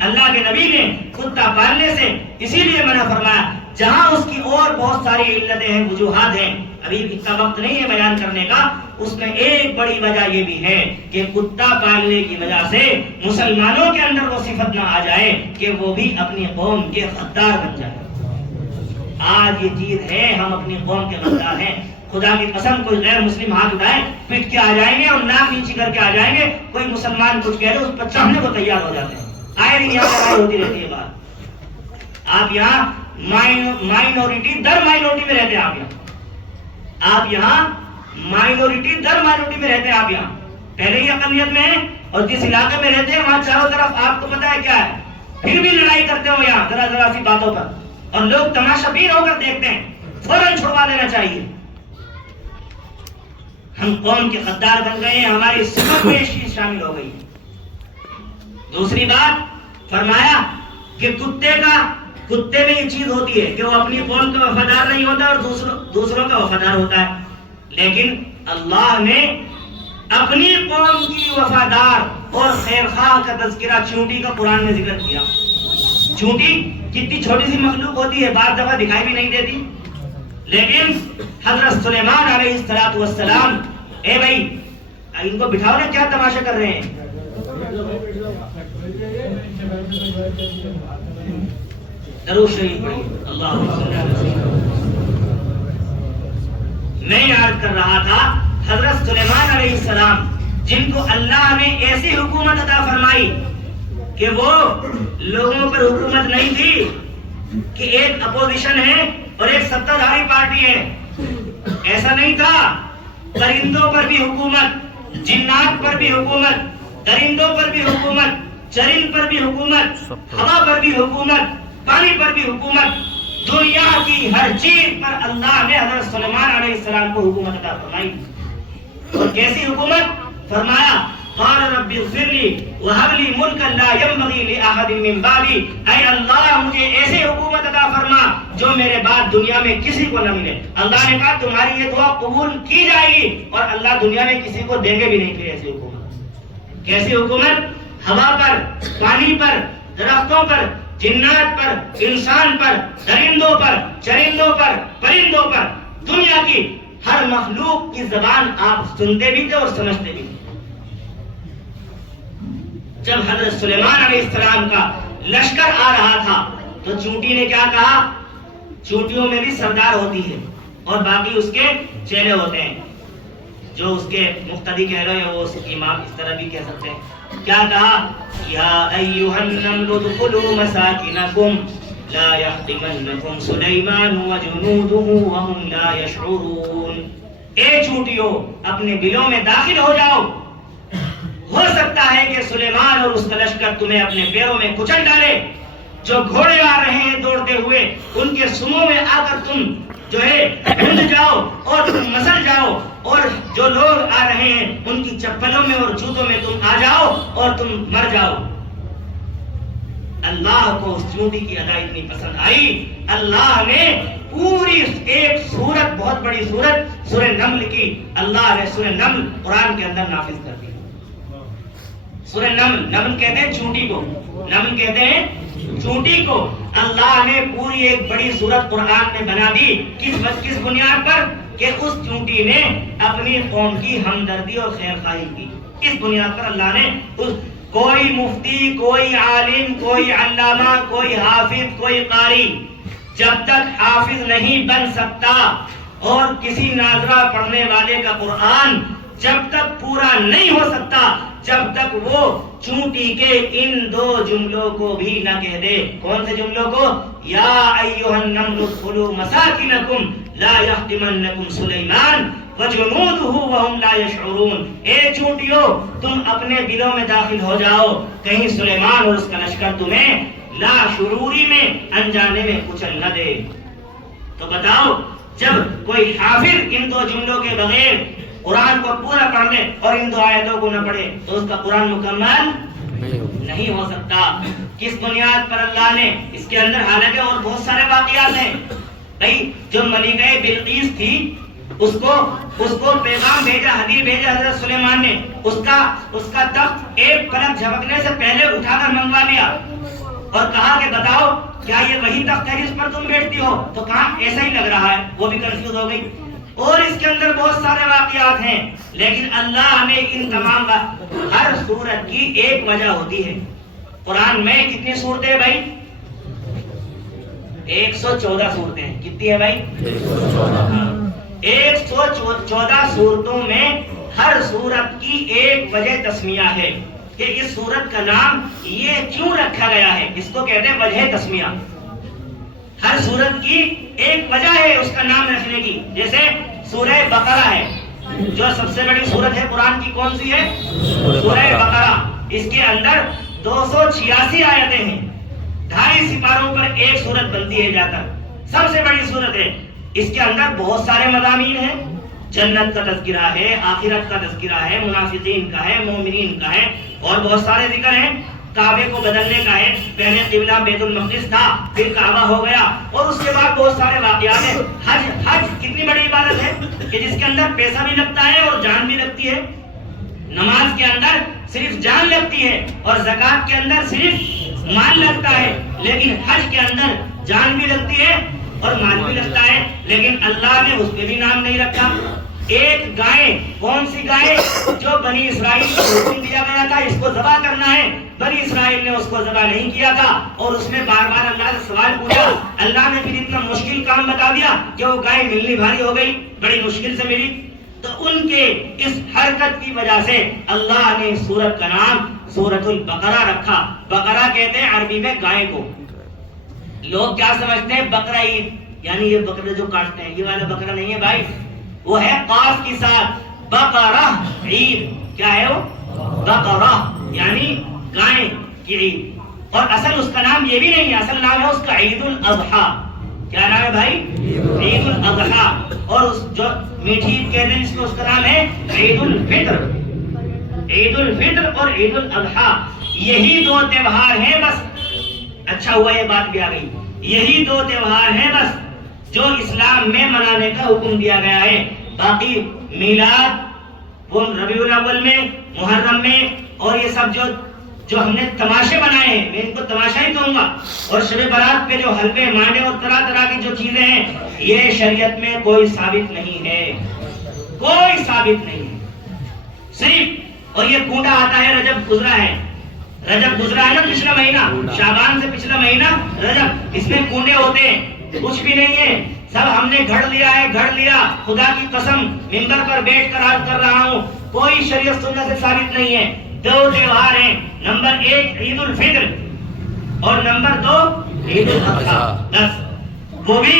اللہ کے نبی نے کتا پالنے سے اسی لیے منع فرمایا، جہاں اس کی اور بہت ساری علتیں ہیں، وجوہات ہیں، ابھی اتنا وقت نہیں ہے بیان کرنے کا۔ اس میں ایک بڑی وجہ یہ بھی ہے کہ کتا پالنے کی وجہ سے مسلمانوں کے اندر وہ صفت نہ آ جائے کہ وہ بھی اپنی قوم کے غدار بن جائے۔ آج یہ چیز ہے، ہم اپنی قوم کے غدار ہیں۔ خدا کی قسم کوئی غیر مسلم ہاتھ اٹھائے پٹ کے آ جائیں گے اور ناک نیچی کر کے آ جائیں گے، کوئی مسلمان کچھ کہہ دے اس پر چڑھنے کو تیار ہو جاتے ہیں۔ آئے دن یہاں لڑائی ہوتی رہتی ہے بات۔ آپ یہاں مائنورٹی در مائنورٹی میں رہتے ہیں، آپ یہاں مائنورٹی در مائنورٹی میں رہتے ہیں، آپ یہاں پہلے ہی اقلیت میں ہیں، اور جس علاقے میں رہتے ہیں وہاں چاروں طرف آپ کو پتا ہے کیا ہے، پھر بھی لڑائی کرتے ہو یہاں ذرا ذرا سی باتوں پر، اور لوگ تماشا بین ہو کر دیکھتے ہیں، فوراً چھڑوا دینا چاہیے۔ ہم قوم کے غدار بن گئے ہیں، ہماری صفت میں یہ شامل ہو گئی۔ دوسری بات فرمایا کہ کتے میں یہ چیز ہوتی ہے کہ وہ اپنی قوم کا وفادار نہیں ہوتا اور دوسروں کا وفادار ہوتا ہے، لیکن اللہ نے اپنی قوم کی وفادار اور خیر خواہ کا تذکرہ چونٹی کا قرآن میں ذکر کیا۔ چونٹی کتنی چھوٹی سی مخلوق ہوتی ہے، بعض دفعہ دکھائی بھی نہیں دیتی، لیکن حضرت سلیمان علیہ السلام، اے بھائی ان کو بٹھاؤ نا، کیا تماشا کر رہے ہیں؟ درود شریف پڑھیے، اللہم صلی علی سیدنا۔ میں یاد کر رہا تھا حضرت سلیمان علیہ السلام، جن کو اللہ نے ایسی حکومت عطا فرمائی کہ وہ لوگوں پر حکومت نہیں تھی کہ ایک اپوزیشن ہے اور ایک ستادھاری پارٹی ہے، ایسا نہیں تھا۔ پرندوں پر بھی حکومت، جنات پر بھی حکومت، درندوں پر بھی حکومت، چرند پر بھی حکومت، ہوا پر بھی حکومت، پانی پر بھی حکومت، دنیا کی ہر چیز پر اللہ نے حضرت سلیمان علیہ السلام کو حکومت عطا فرمائی۔ اور کیسی حکومت؟ فرمایا قال رب اغفر لی وهب لی ملکا لا ينبغی لأحد من بعدی، اے اللہ مجھے ایسی حکومت عطا فرما جو میرے بعد دنیا میں کسی کو نہ ملے۔ اللہ نے کہا تمہاری یہ دعا قبول کی جائے گی، اور اللہ دنیا میں کسی کو دیں گے بھی نہیں پھر ایسی حکومت۔ کیسی حکومت؟ ہوا پر، پانی پر، درختوں پر، جنات پر، انسان پر، درندوں پر، چرندوں پر، پرندوں پر، دنیا کی ہر مخلوق کی زبان آپ سنتے بھی تھے اور سمجھتے بھی تھے۔ جب حضرت سلیمان علیہ السلام کا لشکر آ رہا تھا تو چونٹی نے کیا کہا؟ چونٹیوں میں بھی سردار ہوتی ہے اور باقی اس کے چہرے ہوتے ہیں، جو اس کے مقتدی کہہ رہے ہیں وہ اس امام اس طرح بھی کہہ سکتے ہیں۔ کیا کہا؟ یا ایھا النمل ادخلوا مساکنکم لا یحطمنکم سلیمان وجنودہ وہم لا یشعرون۔ اے چونٹیوں اپنے بلوں میں داخل ہو جاؤ، ہو سکتا ہے کہ سلیمان اور اس کا لشکر تمہیں اپنے پیروں میں کچل ڈالے۔ جو گھوڑے آ رہے ہیں دوڑتے ہوئے ان کے سموں میں آ کر تم جو ہے بھند جاؤ اور تم مسل جاؤ، اور جو لوگ آ رہے ہیں ان کی چپلوں میں اور جوتوں میں تم آ جاؤ اور تم مر جاؤ۔ اللہ کو اس چونٹی کی ادا اتنی پسند آئی، اللہ نے پوری ایک سورت، بہت بڑی سورت سورہ نمل کی، اللہ نے سورہ نمل قرآن کے اندر نافذ کر دی۔ سورہ نمل، نمل کہتے ہیں چونٹی کو، نمل کہتے ہیں چونٹی کو، اللہ نے پوری ایک بڑی سورت قرآن میں بنا دی۔ کس بنیاد پر؟ کہ اس چونٹی نے اپنی قوم کی ہمدردی اور خیر خواہی کی۔ اس بنیاد پر اللہ نے کوئی مفتی، کوئی عالم، کوئی علامہ، کوئی حافظ، کوئی قاری جب تک حافظ نہیں بن سکتا اور کسی ناظرہ پڑھنے والے کا قرآن جب تک پورا نہیں ہو سکتا، جب تک وہ چونٹی کے ان دو جملوں کو بھی نہ کہہ دے۔ کون سے جملوں کو؟ یا ایھا النمل ادخلوا مساکنکم لا یحطمنکم سلیمان وجنودہ وہم لا یشعرون۔ اے چونٹیوں تم اپنے بلوں میں داخل ہو جاؤ، کہیں سلیمان اور اس کا لشکر تمہیں لا شعوری میں انجانے میں کچل نہ دے۔ تو بتاؤ جب کوئی حافظ ان دو جملوں کے بغیر قرآن کو پورا پڑھ لے اور ان دو آیتوں کو نہ پڑھے تو اس کا قرآن مکمل نہیں ہو سکتا۔ کس بنیاد پر اللہ نے اس کے اندر، حالانکہ اور بہت سارے واقعات ہیں بھائی، جو ملکہ بلقیس تھی اس کو پیغام بھیجا، ہدیہ بھیجا حضرت سلیمان نے، اس کا تخت ایک پلک جھپکنے سے پہلے اٹھا کر منگوا لیا۔ اور کہا کہ بتاؤ کیا یہ وہی تخت ہے جس پر تم بیٹھتی ہو؟ تو کہا ایسا ہی لگ رہا ہے، وہ بھی کنفیوز ہو گئی۔ اور اس کے اندر بہت سارے واقعات ہیں، لیکن اللہ نے ان تمام ہر سورت کی ایک وجہ ہوتی ہے۔ قرآن میں کتنی صورتیں ہیں بھائی؟ 114 صورتیں ہیں۔ کتنی ہے بھائی؟ 114 صورتوں میں ہر صورت کی ایک وجہ تسمیہ ہے کہ اس صورت کا نام یہ کیوں رکھا گیا ہے، اس کو کہتے ہیں وجہ تسمیہ۔ ہر صورت کی ایک وجہ ہے اس کا نام رکھنے کی۔ جیسے سورہ بقرہ ہے، جو سب سے بڑی صورت ہے قرآن کی، کون سی ہے؟ سورہ بقرہ۔ اس کے اندر 286 آیتیں ہیں، 2.5 سپاروں پر ایک صورت بنتی ہے جا کر، سب سے بڑی صورت ہے۔ اس کے اندر بہت سارے مضامین ہیں، جنت کا تذکرہ ہے، آخرت کا تذکرہ ہے، منافقین کا ہے، مومنین کا ہے، اور بہت سارے ذکر ہیں۔ کعبے کو بدلنے کا ہے، پہلے قبلہ بیت المقدس تھا، پھر کعبہ ہو گیا، اور اس کے بعد بہت سارے واقعات ہیں۔ حج کتنی بڑی عبادت ہے کہ جس کے اندر پیسہ بھی لگتا ہے اور جان بھی لگتی ہے۔ نماز کے اندر صرف جان لگتی ہے اور زکات کے اندر صرف مال لگتا ہے، لیکن حج کے اندر جان بھی لگتی ہے اور مال بھی لگتا ہے، لیکن اللہ نے اس پہ بھی نام نہیں رکھا۔ ایک گائے، کون سی گائے؟ جو بنی اسرائیل کو حکم دیا گیا تھا اس کو ذبح کرنا ہے، بنی اسرائیل نے اس کو ذبح نہیں کیا تھا، اور اس میں بار بار اللہ سے سوال پوچھا۔ اللہ نے پھر اتنا مشکل کام بتا دیا کہ وہ گائے ملنی بھاری ہو گئی، بڑی مشکل سے ملی۔ تو ان کے اس حرکت کی وجہ سے اللہ نے سورت کا نام سورۃ البقرہ رکھا۔ بقرہ کہتے ہیں عربی میں گائے کو۔ لوگ کیا سمجھتے ہیں؟ بقرہ عید، یعنی یہ بکرے جو کاٹتے ہیں، یہ والا بکرا نہیں ہے بھائی، وہ ہے قاف کے ساتھ بقرہ عید۔ کیا ہے وہ؟ بقرہ یعنی گائے کی عید۔ اور اصل اس کا نام یہ بھی نہیں ہے، اصل نام ہے اس کا عید الاضحیٰ۔ کیا نام ہے بھائی؟ عید الاضحیٰ۔ اور اس جو میٹھی عید کہتے ہیں اس کو، اس کا نام ہے عید الفطر۔ عید الفطر اور عید الاضحیٰ، یہی دو تہوار ہیں بس۔ اچھا ہوا یہ بات بھی آ گئی، یہی دو تہوار ہیں بس جو اسلام میں منانے کا حکم دیا گیا ہے۔ باقی میلاد وہ ربیع الاول میں، محرم میں، اور یہ سب جو ہم نے تماشے بنائے ہیں، میں ان کو تماشا ہی کہوں گا، اور شب برات پہ جو حلوے مانڈے اور طرح طرح کی جو چیزیں ہیں، یہ شریعت میں کوئی ثابت نہیں ہے، کوئی ثابت نہیں ہے۔ صرف، اور یہ کوٹا آتا ہے، رجب گزرا ہے، رجب گزرا ہے نا پچھلا مہینہ، شعبان سے پچھلا مہینہ رجب، اس میں کنڈے ہوتے ہیں، کچھ بھی نہیں ہے، سب ہم نے گھڑ لیا ہے، گھڑ لیا۔ خدا کی قسم منبر پر بیٹھ کر عرض کر رہا ہوں، کوئی شریعت سنت سے ثابت نہیں ہے۔ دو تہوار ہیں، نمبر 1 عید الفطر اور نمبر 2 عید الاضحیٰ، بس وہ بھی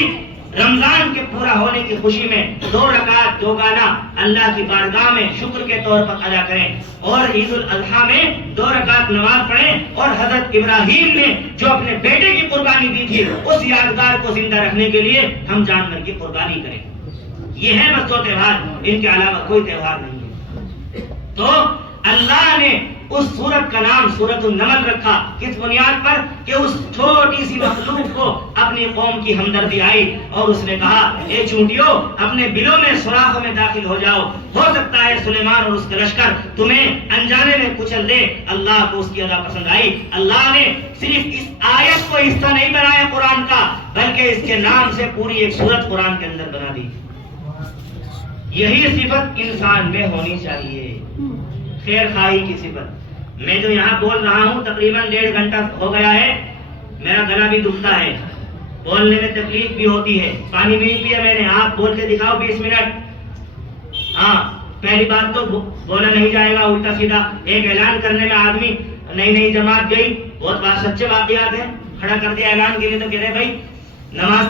رمضان کے پورا ہونے کی خوشی میں 2 رکعت دوگانا اللہ کی بارگاہ میں شکر کے طور پر ادا کریں، اور عید الاضحیٰ میں 2 رکعت نماز پڑھیں، اور حضرت ابراہیم نے جو اپنے بیٹے کی قربانی دی تھی اس یادگار کو زندہ رکھنے کے لیے ہم جانور کی قربانی کریں۔ یہ ہے بس 2 تہوار، ان کے علاوہ کوئی تہوار نہیں ہے۔ تو اللہ نے اس سورت کا نام سورۃ النمل رکھا، کس بنیاد پر؟ کہ اس چھوٹی سی مخلوق کو اپنی قوم کی ہمدردی آئی اور اس نے کہا، اے چونٹیوں اپنے بلوں میں سوراخوں میں داخل ہو جاؤ، ہو سکتا ہے سلیمان اور اس کا لشکر تمہیں انجانے میں کچل دے۔ اللہ کو اس کی ادا پسند آئی۔ اللہ نے صرف اس آیت کو حصہ نہیں بنایا قرآن کا، بلکہ اس کے نام سے پوری ایک سورت قرآن کے اندر بنا دی۔ یہی صفت انسان میں ہونی چاہیے، خیر خواہی کی صفت۔ میں جو یہاں بول رہا ہوں تقریباً 1.5 گھنٹہ ہو گیا ہے، میرا گلا بھی دکھتا ہے، بولنے میں تکلیف بھی ہوتی ہے، پانی بھی نہیں پیا میں نے۔ آپ بول کے دکھاؤ 20 منٹ۔ ہاں، پہلی بات تو بولا نہیں جائے گا الٹا سیدھا۔ ایک اعلان کرنے میں آدمی نئی جماعت گئی، بہت بات سچے واقعات ہیں، کھڑا کر دیا اعلان کے لیے، تو کہہ رہے بھائی نماز